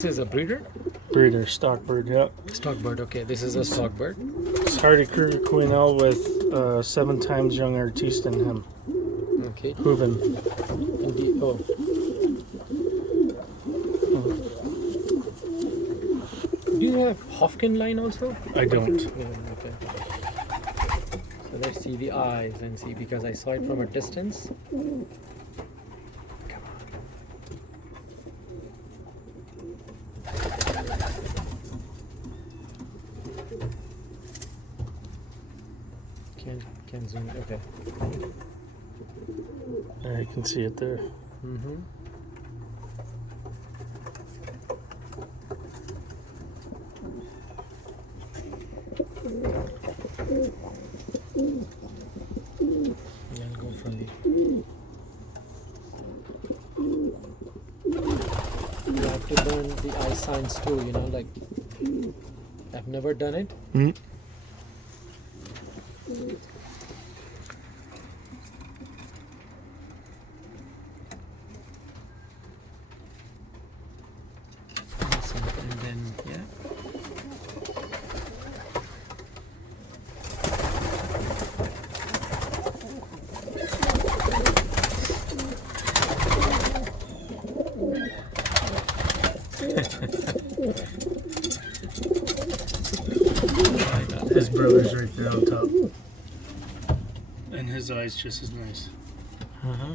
This is a breeder? Breeder, stock bird, yeah. Stock bird, okay. This is a stock bird. It's Hardy Kruger Queen with 7 times young artiste in him. Okay. Hooven. Indeed. Oh. Do you have Hofkin line also? I don't. Yeah, okay. So let's see the eyes and see, because I saw it from a distance. Come on. Can zoom. Okay. There, you can see it there. Mm-hmm. Yeah, I'll go from the. You have to learn the eye signs too. You know, like I've never done it. Mm. And then yeah. His brother's right there on top. And his eye's just as nice. Uh-huh.